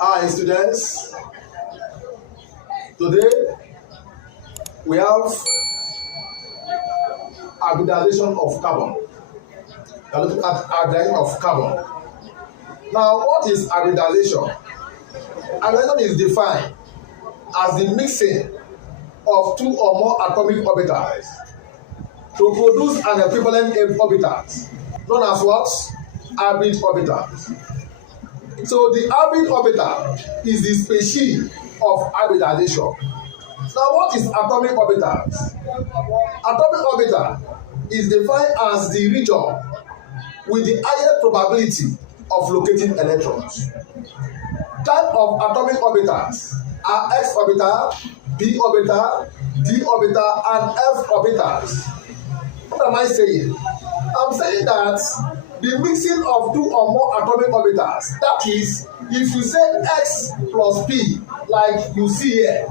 Hi students, today we have hybridization of carbon. We are looking at hybridization of carbon. Now, what is hybridization? Hybridization is defined as the mixing of two or more atomic orbitals to produce an equivalent orbital, known as what? Hybrid orbital. So the hybrid orbital is the species of hybridization. Now, what is atomic orbitals? Atomic orbital is defined as the region with the highest probability of locating electrons. Type of atomic orbitals are s orbital, p orbital, d orbital, and f orbitals. What am I saying? I'm saying that the mixing of two or more atomic orbitals, that is, if you say x plus p, like you see here,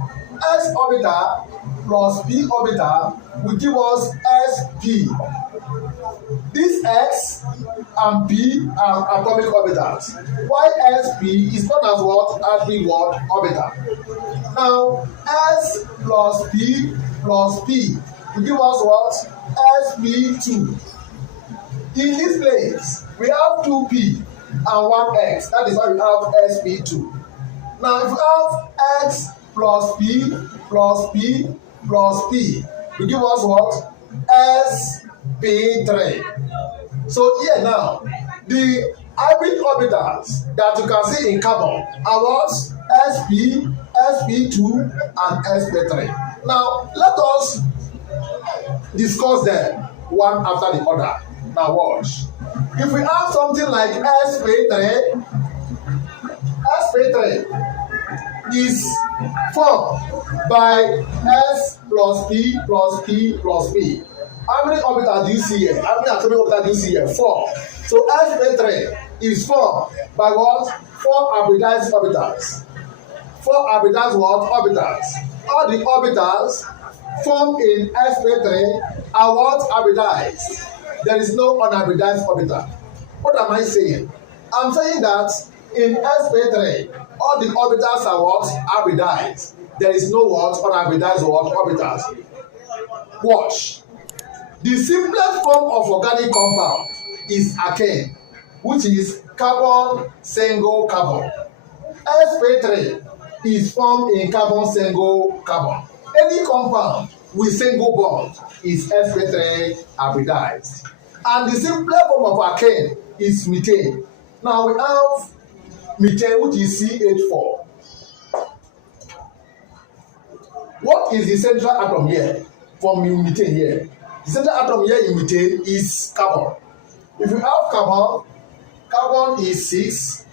s orbital plus p orbital will give us sp. This x and p are atomic orbitals, while sp is known as what? Hybrid orbital. Now, s plus p will give us what? SP². In this place, we have 2p and 1x. That is why we have SP². Now, if you have x plus p will give us what? SP3. So here now, the hybrid orbitals that you can see in carbon are what? SP, SP2, and SP3. Now, let us discuss them one after the other. Now watch. If we have something like SP3 is formed by S plus P plus P plus P. How many orbitals do you see here? How many atomic orbitals do you see here? 4. So SP3 is formed by what? 4 hybridized orbitals. 4 hybridized what? Orbitals. All the orbitals formed in SP3 are what? Hybridized. There is no unhybridized orbital. What am I saying? I'm saying that in SP3, all the orbitals are what? Hybridized. There is no what? Unhybridized what? Orbitals. Watch. The simplest form of organic compound is alkane, which is carbon single carbon. SP3 is formed in carbon single carbon. Any compound with single bond is SP3 hybridized. And the simplest form of alkane is methane. Now we have methane, which is CH4. What is the central atom here from methane here? The central atom here in methane is carbon. If you have carbon, carbon is 6.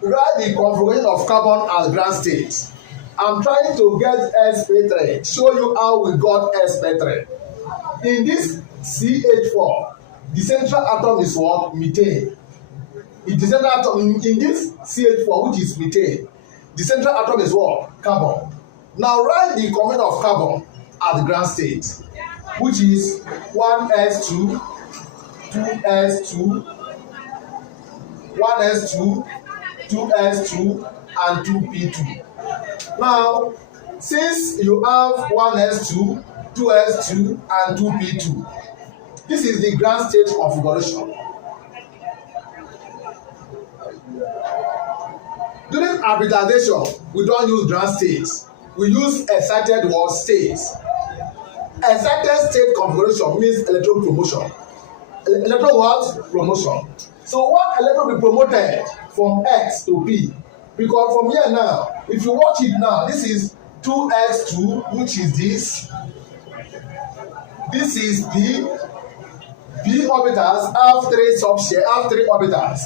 Write the configuration of carbon as ground state. I'm trying to get SP3, show you how we got SP3. In this CH4, the central atom is what? Methane. In the central atom, in this CH4, which is methane, the central atom is what? Carbon. Now write the configuration of carbon at the ground state, which is 1s2, 2s2, 1s2, 2s2, and 2p2. Now, since you have 1s2, 2s2, and 2p2, this is the ground state configuration. During hybridization, we don't use ground states. We use excited word states. Excited state configuration means electron promotion. Electron what? Promotion. So one electron will be promoted from X to P. Because from here now, if you watch it now, this is 2x2, which is this. This is P. P orbitals have 3 subshare, have 3 orbitals.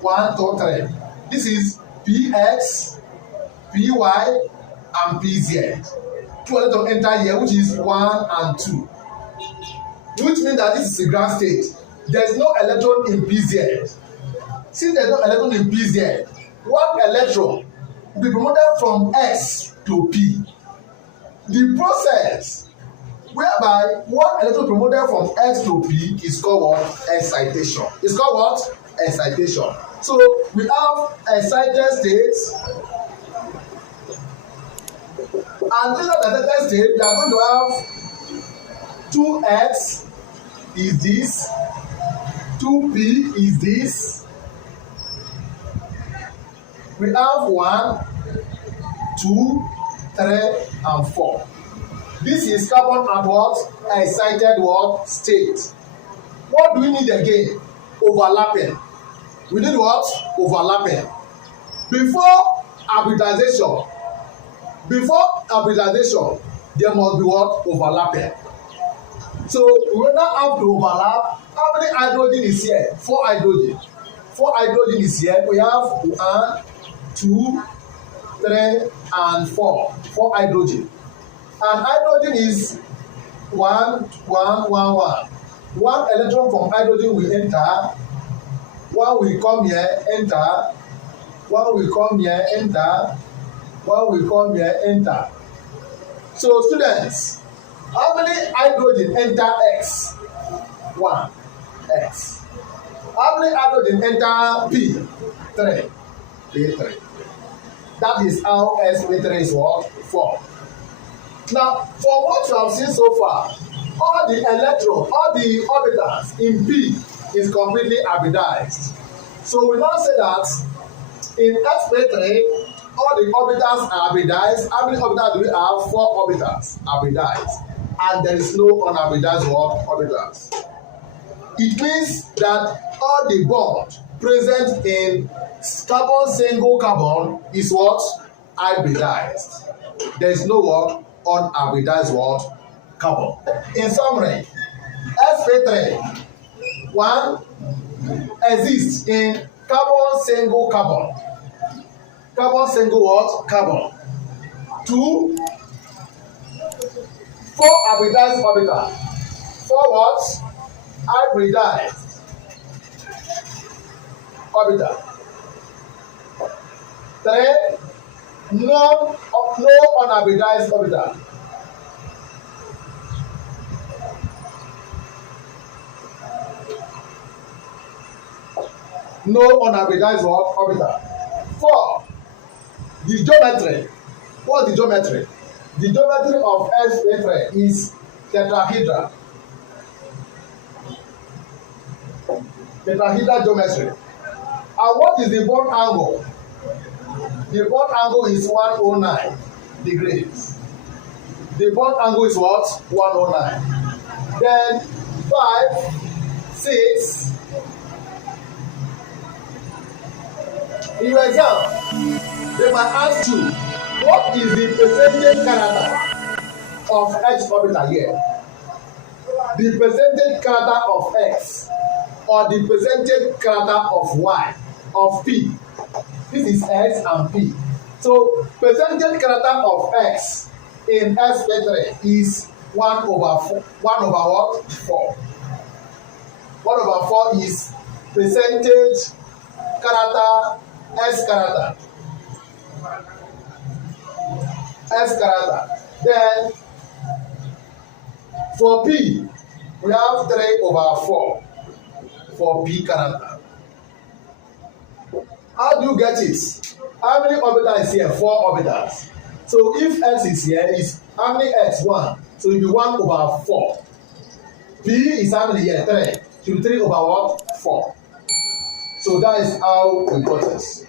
1, 2, 3. This is Px, Py, and Pz. 2 electrons enter here, which is 1 and 2. Which means that this is a ground state. There is no electron in Pz. Since there is no electron in Pz, one electron will be promoted from S to P. The process whereby one electron promoted from S to P is called what? Excitation. It's called what? Excitation. So we have excited states And in the third stage, we are going to have 2x is this, 2p is this. We have 1, 2, 3, and 4. This is carbon at what? Excited what? State. What do we need again? Overlapping. We need what? Overlapping. Before hybridization, there must be what? Overlapping. So we will now have to overlap. How many hydrogen is here? 4 hydrogen. 4 hydrogen is here. We have 1, 2, 3, and 4. 4 hydrogen. And hydrogen is 1, 1, 1, 1. 1 electron from hydrogen will enter. 1 will come here, enter. 1 will come here, enter. 1 will come here, enter. So students, how many hydrogen enter X? 1. X. How many hydrogen enter P? 3. P3. That is how SP3 is what? 4. Now, for what you have seen so far, all the electrons, all the orbitals in P is completely hybridized. So we now say that in SP3, all the orbitals are hybridized. How many orbitals do we have? 4 orbitals hybridized. And there is no unhybridized orbitals. It means that all the bond present in carbon single carbon is what? Hybridized. There is no what? Unhybridized what? Carbon. In summary, SP3 1 exists in carbon single carbon. Carbon single what? Carbon. 2 4 hybridized orbital. 4 what? Hybridized orbital. 3 no unhybridized orbital. No unhybridized orbital. 4 the geometry. What is the geometry? The geometry of SP3 is tetrahedral. Tetrahedral geometry. And what is the bond angle? The bond angle is 109 degrees. The bond angle is what? 109. Then 5, 6. In your exam, they might ask you, what is the percentage character of X orbital here? The percentage character of X or the percentage character of Y, of P. This is X and P. So percentage character of X in SP3 is 1 over 4. 1 over what? 4. 1 over 4 is percentage character S character. S character. Then for P, we have 3 over 4 for P character. How do you get it? How many orbitals is here? 4 orbitals. So if X is here, is how many X? 1. So it will be 1 over 4. P is how many here? 3. So 3 over what? 4. So that is how we got this.